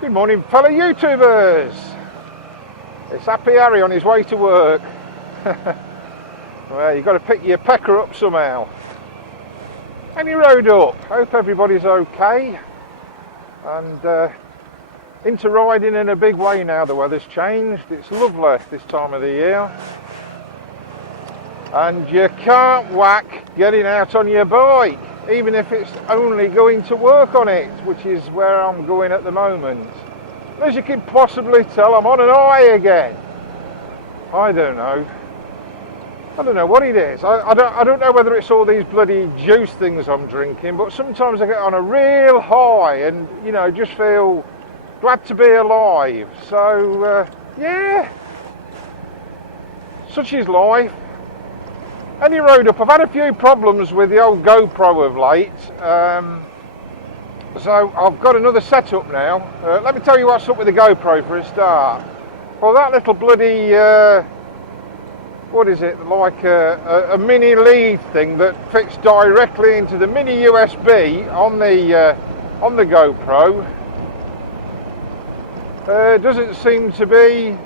Good morning, fellow YouTubers. It's Happy Harry on his way to work. Well, you've got to pick your pecker up somehow. Any road up. Hope everybody's okay. And into riding in a big way now. The weather's changed. It's lovely this time of the year. And you can't whack getting out on your bike, even if it's only going to work on it, which is where I'm going at the moment. As you can possibly tell, I'm on an high again. I don't know what it is. I don't know whether it's all these bloody juice things I'm drinking, but sometimes I get on a real high and, you know, just feel glad to be alive. So, yeah, such is life. Any road up. I've had a few problems with the old GoPro of late, so I've got another setup now. Let me tell you what's up with the GoPro for a start. Well, that little bloody, what is it, like a mini lead thing that fits directly into the mini USB on the GoPro, doesn't seem to be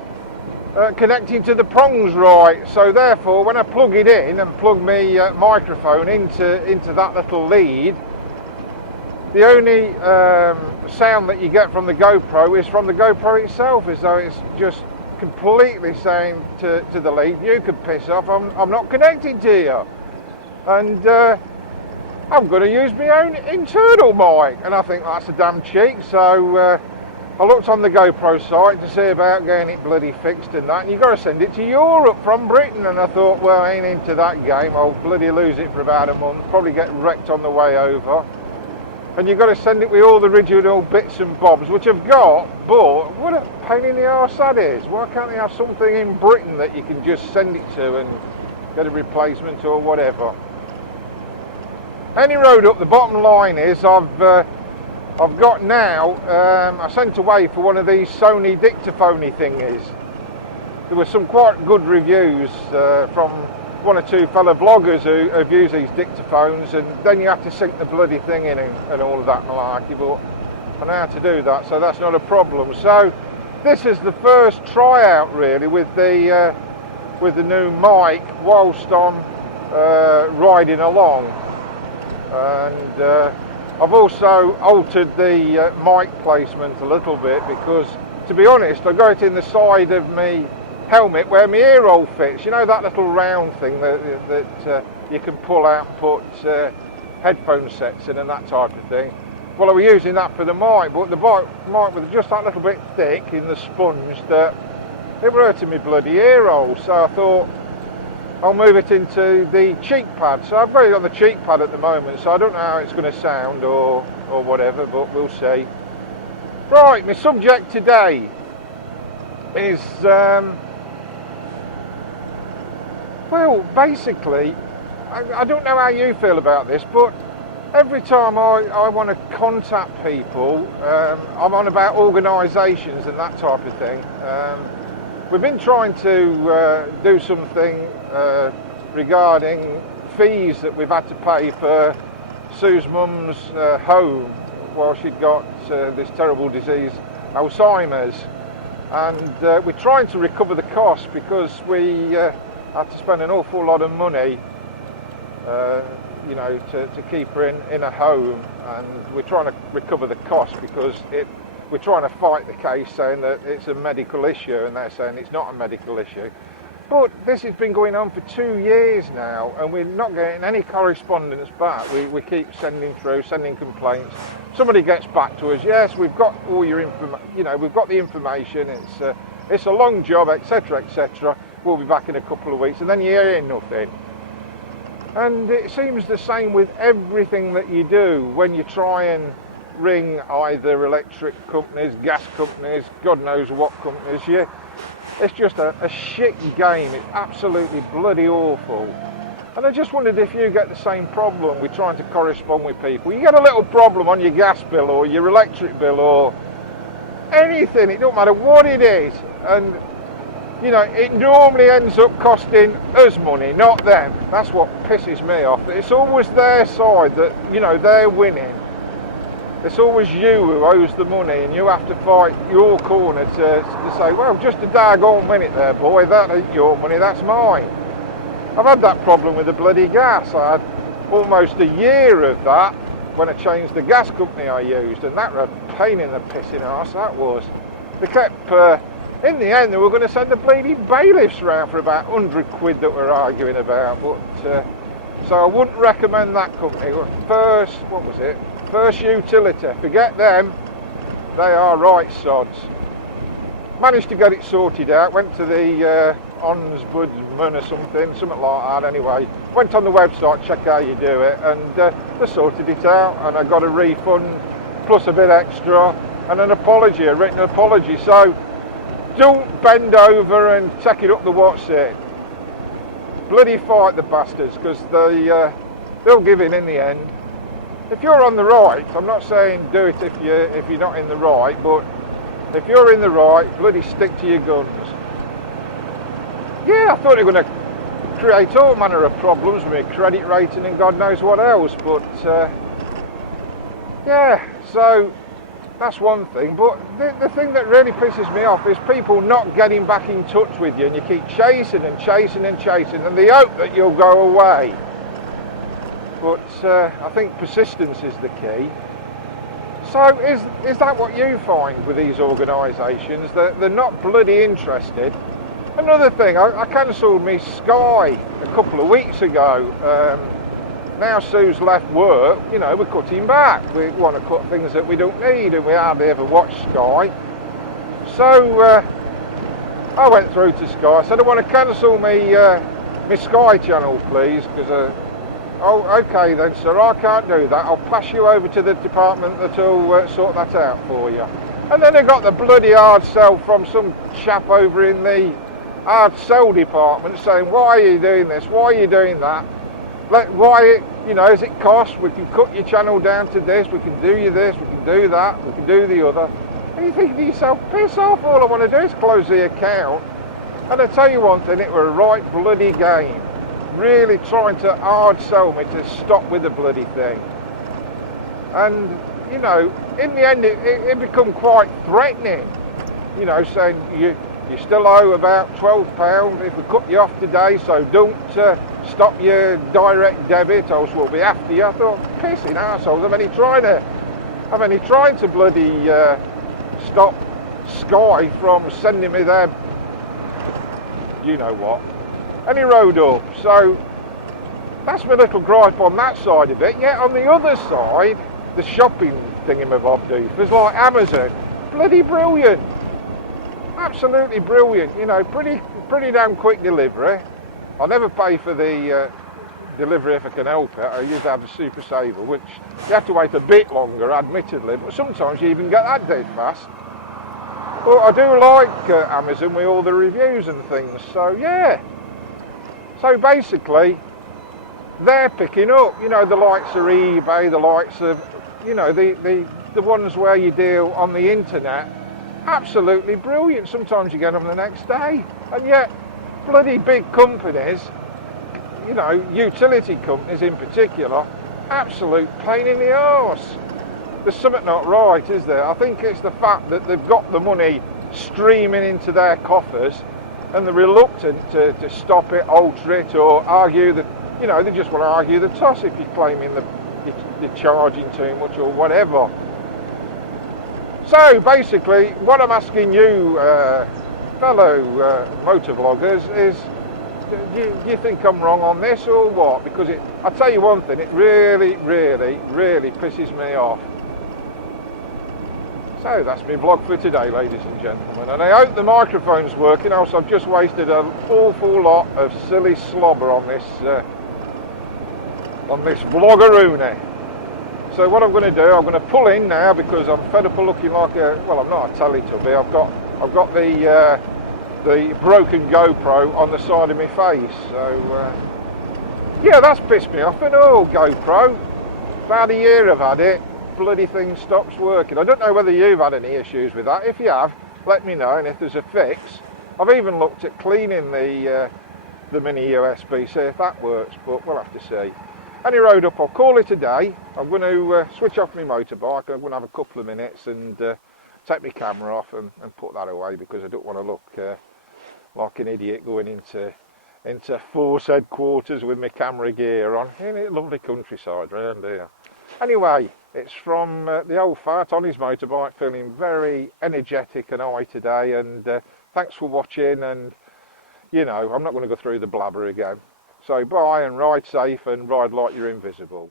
connecting to the prongs right, so therefore when I plug it in and plug my microphone into that little lead, the only sound that you get from the GoPro is from the GoPro itself, as though it's just completely saying to the lead, you can piss off, I'm not connected to you. And I'm going to use my own internal mic, and I think that's a damn cheek, so I looked on the GoPro site to see about getting it bloody fixed and that, and you've got to send it to Europe from Britain, and I thought, well, I ain't into that game, I'll bloody lose it for about a month, probably get wrecked on the way over. And you've got to send it with all the original bits and bobs, which I've got, but what a pain in the arse that is. Why can't they have something in Britain that you can just send it to and get a replacement or whatever? Any road up, the bottom line is I've got now, I sent away for one of these Sony dictaphone thingies. There were some quite good reviews from one or two fellow bloggers who have used these dictaphones, and then you have to sync the bloody thing in and all of that malarkey, but I know how to do that, so that's not a problem. So this is the first tryout really with the new mic whilst I'm riding along. And I've also altered the mic placement a little bit because, to be honest, I got it in the side of me helmet where my ear hole fits. You know, that little round thing that you can pull out and put headphone sets in and that type of thing. Well, I was using that for the mic, but the mic was just that little bit thick in the sponge that it was hurting my bloody ear hole. So I thought I'll move it into the cheek pad. So I've got it on the cheek pad at the moment, so I don't know how it's going to sound or whatever, but we'll see. Right, my subject today is, well, basically, I don't know how you feel about this, but every time I want to contact people, I'm on about organisations and that type of thing. We've been trying to do something regarding fees that we've had to pay for Sue's mum's home while she'd got this terrible disease, Alzheimer's. And we're trying to recover the cost because we had to spend an awful lot of money, you know, to keep her in a home, and we're trying to recover the cost because we're trying to fight the case saying that it's a medical issue, and they're saying it's not a medical issue. But this has been going on for 2 years now, and we're not getting any correspondence back. We keep sending complaints. Somebody gets back to us, yes, we've got all your you know, we've got the information, it's a long job, etc., etc. We'll be back in a couple of weeks, and then you hear nothing. And it seems the same with everything that you do when you try and ring either electric companies, gas companies, God knows what companies. It's just a shit game. It's absolutely bloody awful. And I just wondered if you get the same problem with trying to correspond with people. You get a little problem on your gas bill or your electric bill or anything, it don't matter what it is, and you know, it normally ends up costing us money, not them. That's what pisses me off. It's always their side that, you know, they're winning. it's always you who owes the money, and you have to fight your corner to say, well, just a daggone minute there, boy, that ain't your money, that's mine. I've had that problem with the bloody gas. I had almost a year of that when I changed the gas company I used, and that was a pain in the pissing arse, that was. They kept, in the end, they were going to send the bleeding bailiffs round for about 100 quid that we're arguing about, but, so I wouldn't recommend that company. First, what was it? First Utility, forget them, they are right sods. Managed to get it sorted out, went to the Ombudsman or something like that anyway. Went on the website, check how you do it, and they sorted it out, and I got a refund, plus a bit extra, and an apology, a written apology. So, don't bend over and take it up the what's it. Bloody fight the bastards, because they'll give in the end. If you're on the right, I'm not saying do it if you're not in the right, but if you're in the right, bloody stick to your guns. Yeah, I thought they were going to create all manner of problems with credit rating and God knows what else, but yeah, so that's one thing. But the thing that really pisses me off is people not getting back in touch with you, and you keep chasing and chasing and chasing, and they hope that you'll go away. But I think persistence is the key. So is that what you find with these organisations, that they're not bloody interested? Another thing, I cancelled my Sky a couple of weeks ago. Now Sue's left work, you know, we're cutting back. We want to cut things that we don't need, and we hardly ever watch Sky. So I went through to Sky. I said, I want to cancel my Sky channel, please, because oh, okay then, sir, I can't do that. I'll pass you over to the department that'll sort that out for you. And then I got the bloody hard sell from some chap over in the hard sell department saying, why are you doing this? Why are you doing that? Why, you know, is it cost? We can cut your channel down to this, we can do you this, we can do that, we can do the other. And you think to yourself, piss off, all I want to do is close the account. And I tell you one thing, it were a right bloody game. Really trying to hard sell me to stop with the bloody thing. And, you know, in the end it become quite threatening. You know, saying you still owe about £12 if we cut you off today, so don't stop your direct debit, or else we'll be after you. I thought, pissing arseholes, I'm only trying to bloody stop Sky from sending me their, you know what, any road up. So that's my little gripe on that side of it. Yet on the other side, the shopping thingamabob-doofers like Amazon, bloody brilliant. Absolutely brilliant, you know, pretty damn quick delivery. I'll never pay for the delivery if I can help it. I used to have the Super Saver, which you have to wait a bit longer, admittedly, but sometimes you even get that dead fast. But I do like Amazon with all the reviews and things, so yeah. So basically, they're picking up, you know, the likes of eBay, the likes of, you know, the ones where you deal on the internet. Absolutely brilliant. Sometimes you get them the next day, and yet bloody big companies, you know, utility companies in particular, absolute pain in the arse. There's something not right, is there? I think it's the fact that they've got the money streaming into their coffers, and they're reluctant to stop it, alter it, or argue that, you know, they just want to argue the toss if you're claiming you're charging too much or whatever. So basically, what I'm asking you, fellow motor vloggers, is do you think I'm wrong on this or what? Because I'll tell you one thing, it really, really, really pisses me off. So that's my vlog for today, ladies and gentlemen, and I hope the microphone's working, else I've just wasted an awful lot of silly slobber on this vloggeroony. So what I'm going to do, I'm going to pull in now because I'm fed up of looking like well, I'm not a Teletubby. I've got the broken GoPro on the side of my face. So yeah, that's pissed me off. And oh, GoPro, about a year I've had it. Bloody thing stops working. I don't know whether you've had any issues with that. If you have, let me know. And if there's a fix, I've even looked at cleaning the mini USB, see if that works. But we'll have to see. Any road up, I'll call it a day. I'm going to switch off my motorbike. I'm going to have a couple of minutes and take my camera off and put that away, because I don't want to look like an idiot going into force headquarters with my camera gear on. Isn't it lovely countryside round here? Anyway, it's from the old fart on his motorbike, feeling very energetic and high today, and thanks for watching, and you know, I'm not going to go through the blabber again. So bye, and ride safe and ride like you're invisible.